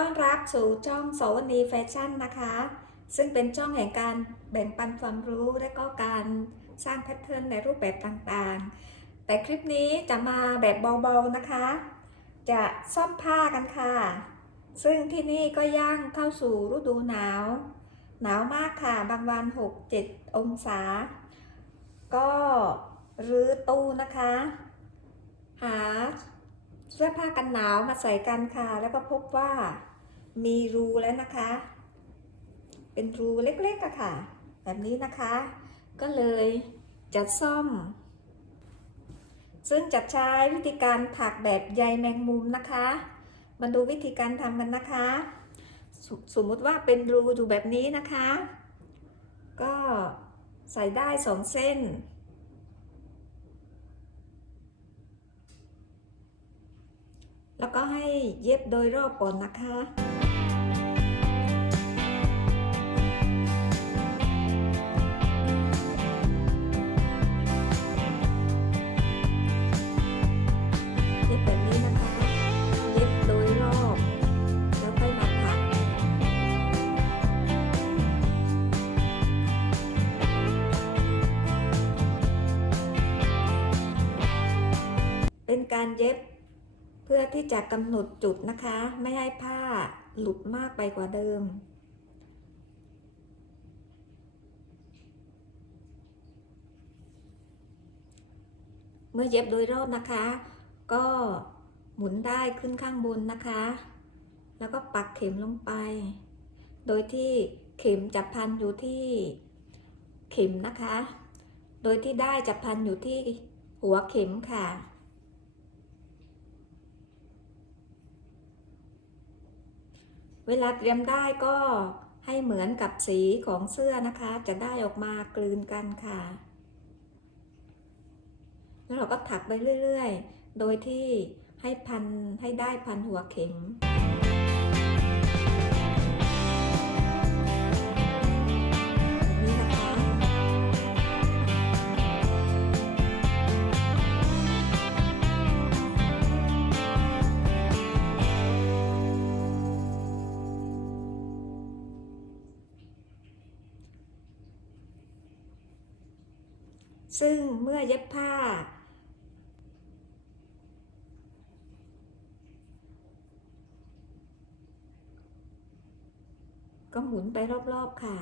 ต้อนรับสู่ช่องโสวนีแฟชั่นนะคะ ซึ่งเป็นช่องแห่งการแบ่งปันความรู้และก็การสร้างแพทเทิร์นในรูปแบบต่างๆ แต่คลิปนี้จะมาแบบเบาๆนะคะ จะซ่อมผ้ากันค่ะ ซึ่งที่นี่ก็ย่างเข้าสู่ฤดูหนาว หนาวมากค่ะ บางวัน 6-7 องศา ก็รื้อตู้นะคะ หาเสื้อผ้ากันหนาวมาใส่กันค่ะ แล้วก็พบว่า มีรูแล้วนะคะ เป็นรูเล็กๆอะค่ะ แบบนี้นะคะ ก็เลยจะซ่อม ซึ่งจะใช้วิธีการถักแบบใยแมงมุมนะคะ มาดูวิธีการทำกันนะคะสสมมติว่าเป็นรูอยู่แบบนี้นะคะ ก็ใส่ได้สองเส้นแล้วก็ให้เย็บโดยรอบก่อนนะคะ การเย็บ เพื่อที่จะกำหนดจุดนะคะ ไม่ให้ผ้าหลุดมากไปกว่าเดิม เมื่อเย็บโดยรอบนะคะ ก็หมุนได้ขึ้นข้างบนนะคะ แล้วก็ปักเข็มลงไป โดยที่เข็มจะพันอยู่ที่เข็มนะคะ โดยที่ได้จะพันอยู่ที่หัวเข็มค่ะ เวลาเตรียมได้ก็ให้เหมือนกับสีของเสื้อนะคะ จะได้ออกมากลืนกันค่ะ แล้วเราก็ถักไปเรื่อย ๆ โดยที่ให้พันให้ได้พันหัวเข็ม ซึ่งเมื่อเย็บผ้า ก็หมุนไปรอบๆค่ะ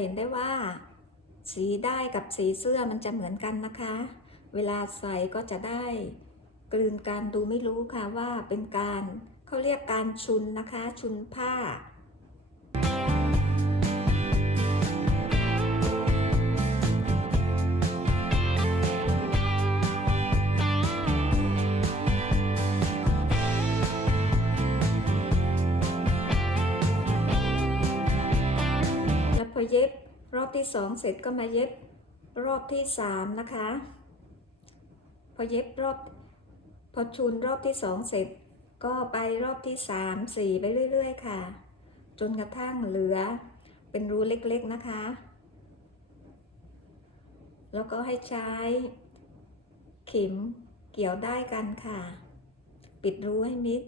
เห็นได้ว่า สีได้กับสีเสื้อมันจะเหมือนกันนะคะ เวลาใส่ก็จะได้ กลืนการดูไม่รู้ค่ะว่าเป็นการเขาเรียกการชุนนะคะ ชุนผ้า เย็บ รอบที่สองเสร็จก็มาเย็บรอบที่สามนะคะ พอเย็บรอบ พอชุนรอบที่สองเสร็จ ก็ไปรอบที่สามสี่ไปเรื่อย ๆ ค่ะ จนกระทั่งเหลือเป็นรูเล็กๆนะคะ แล้วก็ให้ใช้ เข็มเกี่ยวได้กันค่ะ ปิดรูให้มิด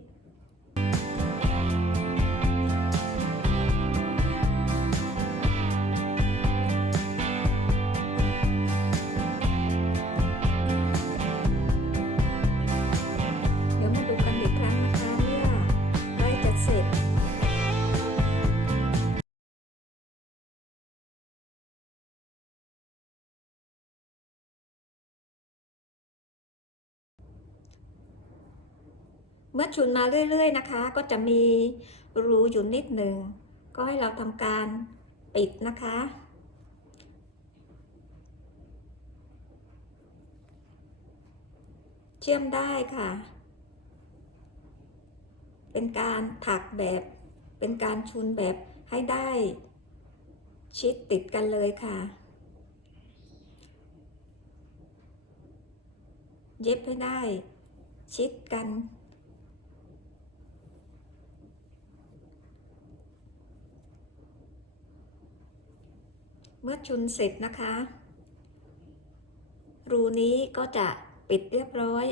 เมื่อชุนมาเรื่อย ๆ นะคะ ก็จะมีรูอยู่นิดหนึ่ง ก็ให้เราทำการปิดนะคะ เชื่อมได้ค่ะ เป็นการถักแบบ เป็นการชุนแบบให้ได้ ชิดติดกันเลยค่ะ เย็บให้ได้ชิดกัน เมื่อชุนเสร็จนะคะ รูนี้ก็จะปิดเรียบร้อย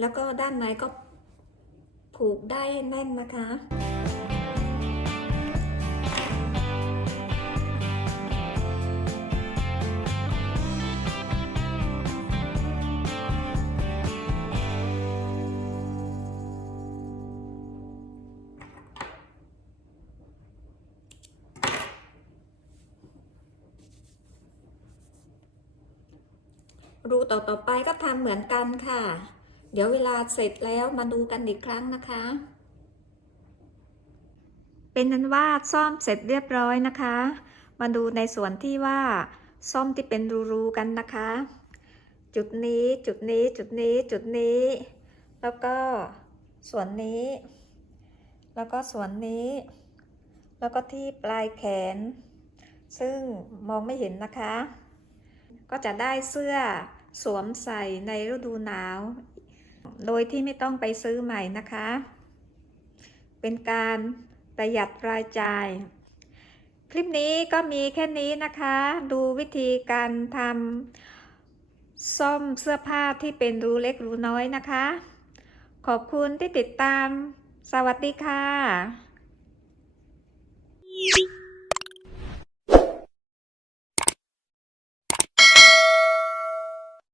แล้วก็ด้านในก็ผูกได้แน่นนะคะ รูต่อต่อไปก็ทำเหมือนกันค่ะ เดี๋ยวเวลาเสร็จแล้วมาดูกันอีกครั้งนะคะ เป็นนั้นว่าซ่อมเสร็จเรียบร้อยนะคะ มาดูในส่วนที่ว่าซ่อมที่เป็นรูๆกันนะคะ จุดนี้จุดนี้จุดนี้จุดนี้ แล้วก็ส่วนนี้ แล้วก็ส่วนนี้ แล้วก็ที่ปลายแขน ซึ่งมองไม่เห็นนะคะ ก็จะได้เสื้อ สวมใส่ในฤดูหนาว โดยที่ไม่ต้องไปซื้อใหม่นะคะ เป็นการประหยัดรายจ่าย คลิปนี้ก็มีแค่นี้นะคะ ดูวิธีการทำซ่อมเสื้อผ้าที่เป็นรูเล็กรูน้อยนะคะ ขอบคุณที่ติดตาม สวัสดีค่ะ